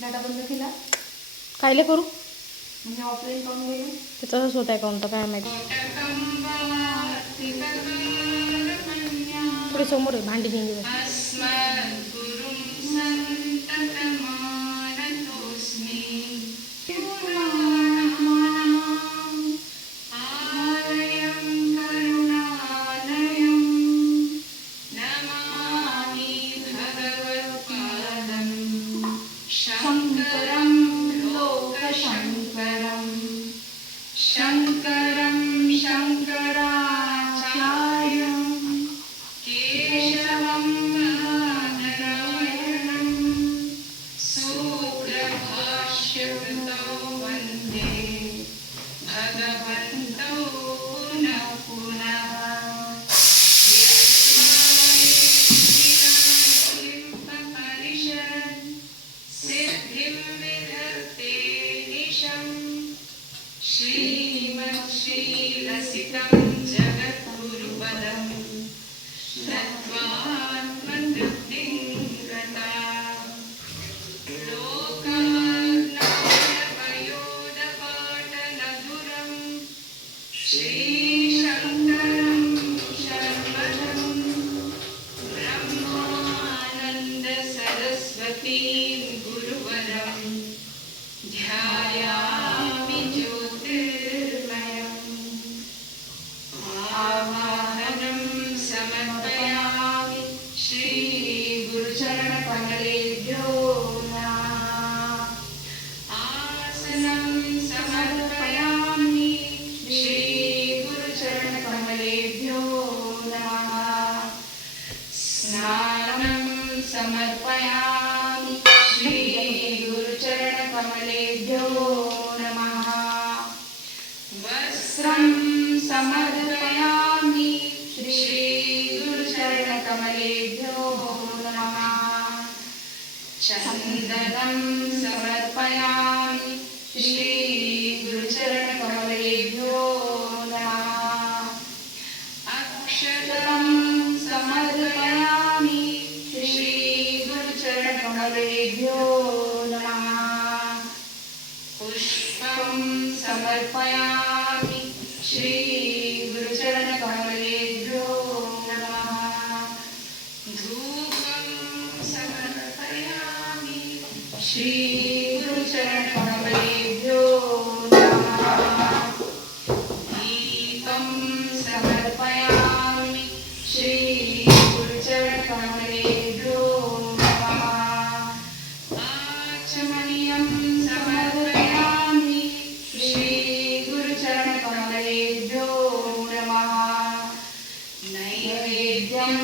Data बंद केला कायले करू म्हणजे ऑफलाईन करून गेलो ते तसंच होत आहे काउंट काय माहिती. थोडी समोर आहे भांडी भिंडी समर्पयामि श्री गुरुचरण कमलेभ्यो नमः। वस्त्रं समर्पयामि श्री गुरुचरण कमलेभ्यो नमः। चन्दनं समर्पयामि श्री गुरुचरण कमलेभ्यो नमः। अक्षतं समर्पयामि श्री गुरुचरण कमलेभ्यो नमः। पुष्पं समर्पयामि श्री गुरुचरण कमलेभ्यो नमः। धूपं समर्पयामि श्री गुरुचरण कमलेभ्यो नमः। दीपं समर्पयामि श्री गुरुचरण कमलेभ्यो नमः। आचमनीयं समर्पयामि श्री गुरुचरण कमलेभ्यो नमः। नैवेद्यं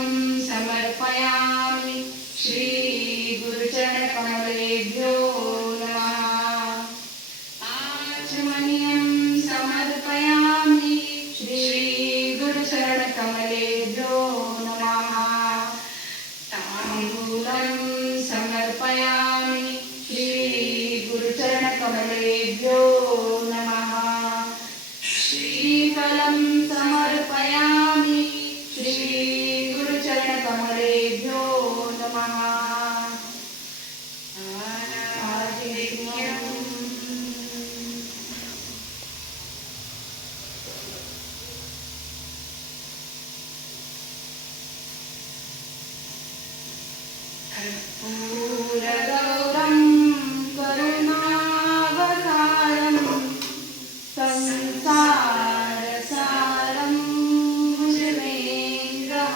समर्पयामि श्री गुरुचरण कमलेभ्यो नमः। आचमनीयं समर्पयामि श्री गुरुचरण कमलेभ्यो नमः। ताम्बूलं समर्पयामि श्री गुरुचरण कमलेभ्यो नमः। श्रीफलं समर्पयामि श्री गुरुचरण कमलेभ्यो नमः। आदित्यं कर्पूरगौरं करुणावतारं संसारसारं भुजगेन्द्रहारं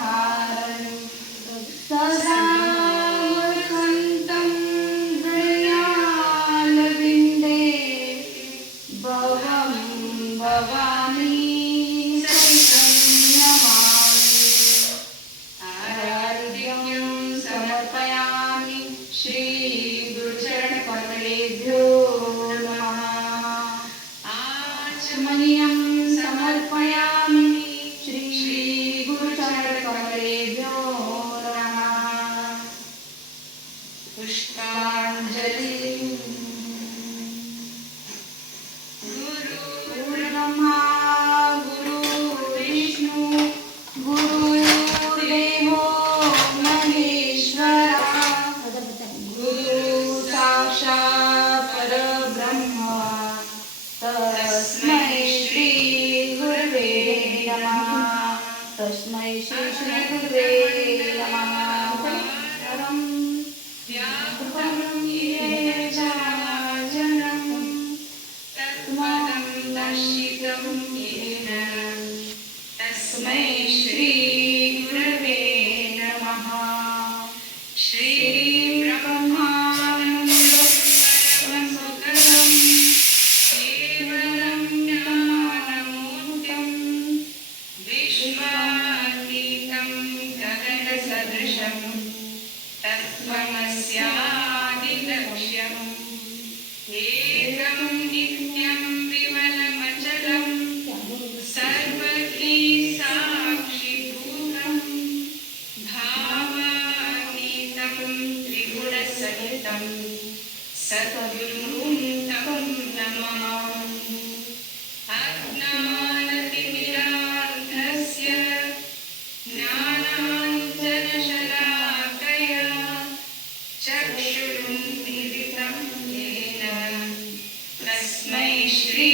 तस्मै श्री गुरुवे नमः परं व्यापकं येन जनं तत्पदं दर्शितं येन तस्मै श्री गुरुवे नमः श्री ब्रह्मानंद परमसुखदं केवलं ज्ञानमूर्तिं विश्वातीतं गगनसदृशं तत्त्वमस्यादिलक्ष्यम् एकं नित्यं विमलमचलं सर्वत्री साक्षिभूतं भावातीतं त्रिगुणसहितं सद्गुरुं तं नमामि अज्ञानतिमिरान्धस्य ज्ञानाञ्जनशलाकया चक्षुरुन्मीलितं येन तस्मै श्री